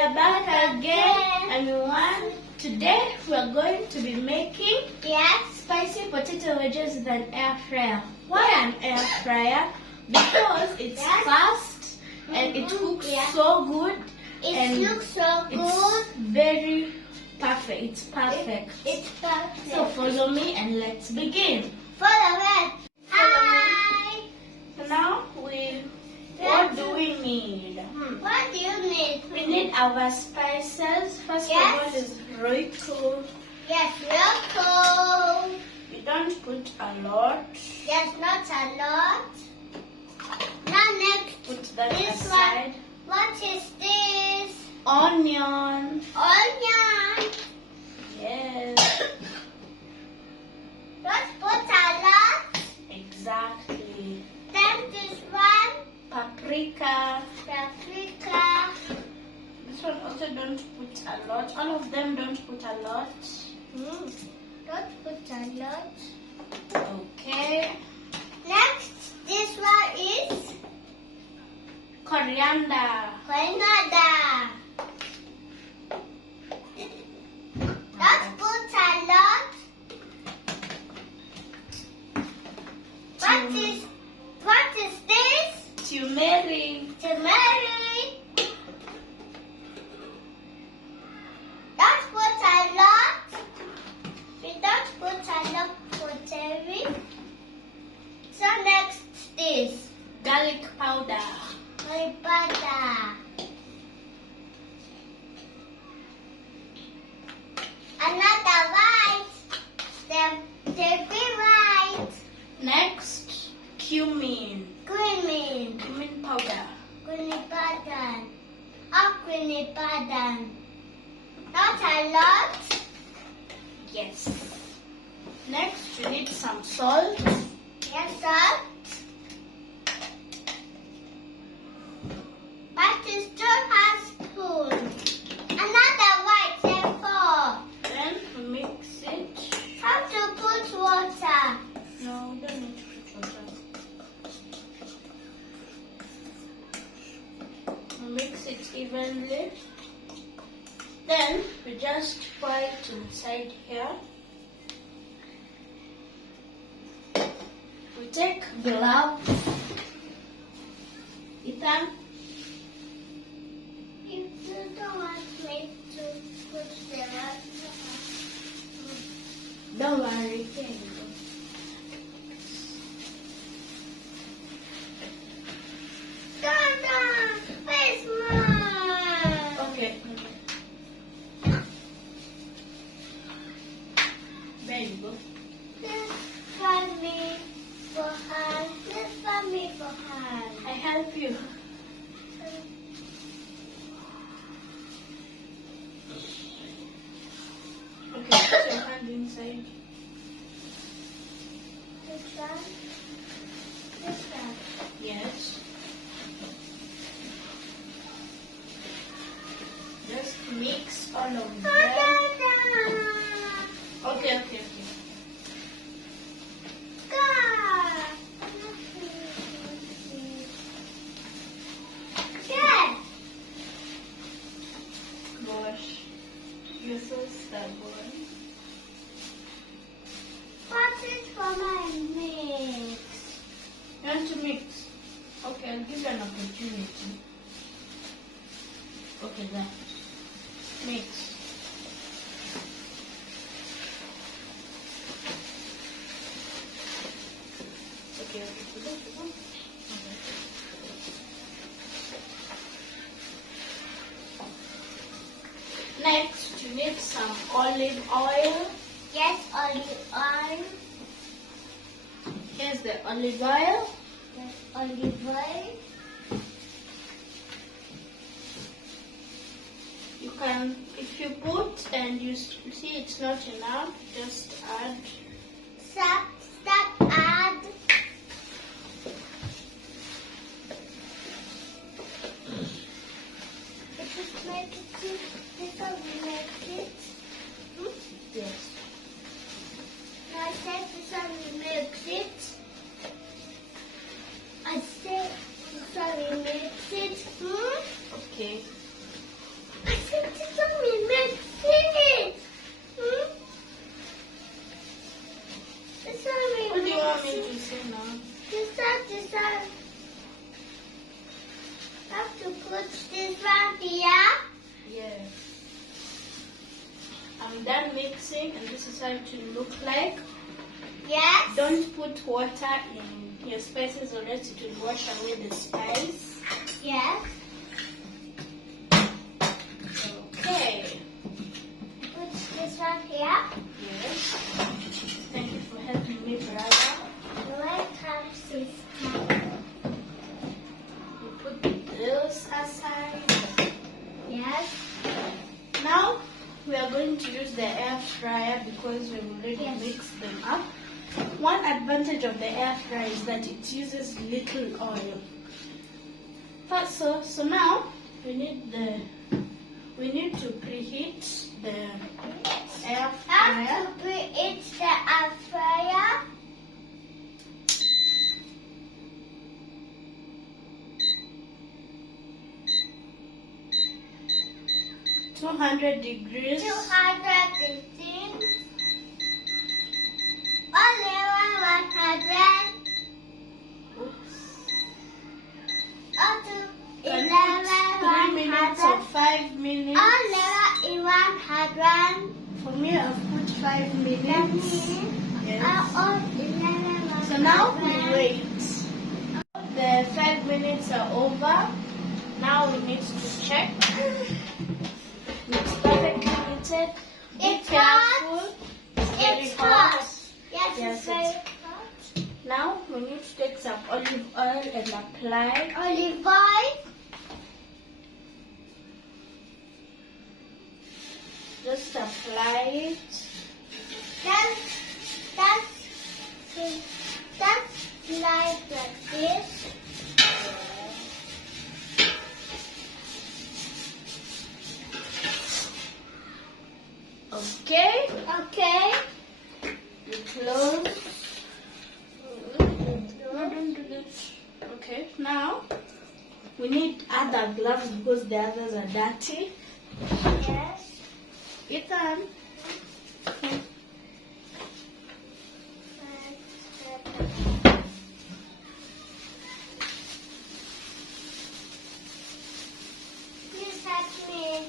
are back again, everyone. Today we are going to be making spicy potato wedges with an air fryer. Why an air fryer? Because it's fast and it cooks so good. It looks so good. It's very perfect. It's perfect. It's perfect. So follow me and let's begin. Follow it. Hi. So now what do we need? What do you need? We need our spices. First of all is Royco. Yes, Royco. We don't put a lot. Yes, not a lot. Now next, Put that this aside. one. What is this? Onion. Onion. Yes. Don't put a lot. Exactly. Then this one. Paprika. Paprika. This one also don't put a lot. All of them don't put a lot. Don't put a lot. Okay. Next, this one is Coriander. coriander. Don't put a lot. What is this? Turmeric. Turmeric. Don't put a lot. We don't put a lot for turmeric. So next is Garlic powder. garlic powder. Another white. The green white. Next, cumin. Creamy. Cumin powder. Creamy powder. Creamy powder. Not a lot. Yes. Next, you need some salt. Yes, salt. But it's 2 spoons. Another white and 4. Then mix it. How to put water? No, we don't need to put water. Mix it evenly. Then we just pour it inside here. We take gloves. Ethan, If you don't want me to put the water. don't worry. Here you go. Dada, where's mine? Okay. There you go. This for me for hand. This for me for hand. I help you. Okay, put your hand inside. This one. This one. Yes. Just mix all of them. Dada. Okay. God. Good. Gosh, you're so stubborn. What is for my mix? You want to mix? Okay, I'll give you an opportunity. Okay, there. Mix. Okay. Next, you need some olive oil. Yes, olive oil. Here's the olive oil. Yes, olive oil. You can, if you put and you see it's not enough, just add. Stop, add. Just make it, because we make it. Yes. I said this one we mix it. I said this one we mix it. Okay. I put this one here? Yes. I'm done mixing and this is how it will look like. Yes. Don't put water in your spices or else it will wash away the spice. Yes. Okay. Put this one here. Yes. Thank you for helping me, brother. Welcome, sister. You put those aside. Yes. Now we are going to use the air fryer because we've already mixed them up. One advantage of the air fryer is that it uses little oil. So now we need to preheat the air fryer. How to preheat the air fryer? Two 200 degrees. 200 degrees. Only 100. Oops. Or to Can 11, you put 3 minutes or 5 minutes? Only in 100. For me, I've put 5 minutes. Yes. So now we wait. The 5 minutes are over. Now we need to check. It's perfectly heated. Be It's careful. hot. Very It's hot. Yes, Yes, it's very it's- hot. Now we need to take some olive oil and apply. Olive oil. Just apply it. That's like this. Okay. Okay. You close. No, don't do this. Okay. Now we need other gloves because the others are dirty. Yes. Ethan. Please help me.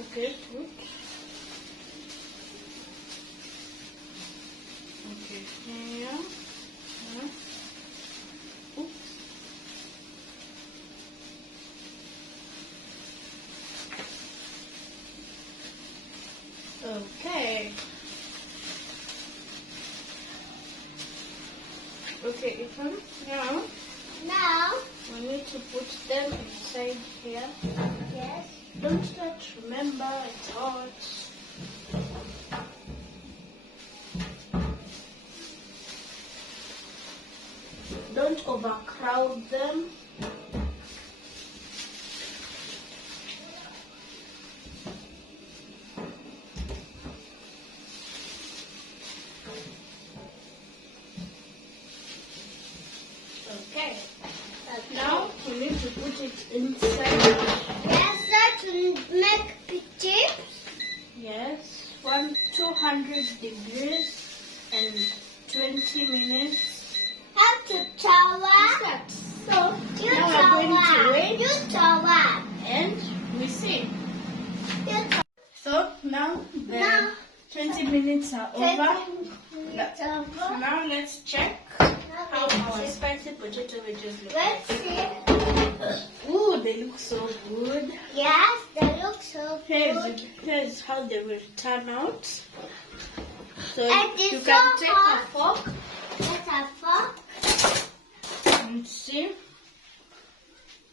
Okay, good. Okay, here. Oops. Okay. Okay, Ethan. Now we need to put them inside here. Yes. Don't touch, remember, it's hot. Don't overcrowd them. Okay. Now we need to put it inside. Yes, that will make chips. Yes, 200 degrees and 20 minutes. How to tower? So You now we're going to tower. wait You tower. and we see. You tower. So now the Now, 20 minutes are over. It's over. Now let's check how our spicy potato wedges look. Let's see. Ooh, they look so good. Yes, they look so good. Here's how they will turn out. So And you it's can so take hot. a fork Let's have fun. and see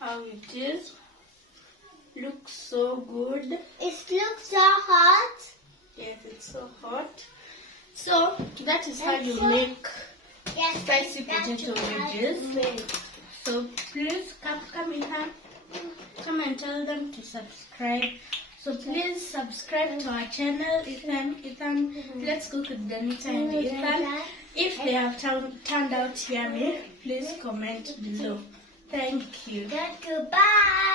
how it is. Looks so good. It looks so hot. Yes, it's so hot. So that is how It's you so- make Yes, spicy that's potato how wedges. you make. So please come in here. Come and tell them to subscribe. So please subscribe to our channel, Ethan. Let's cook with Danita and Ethan. If they have turned out yummy, please comment below. Thank you. Goodbye.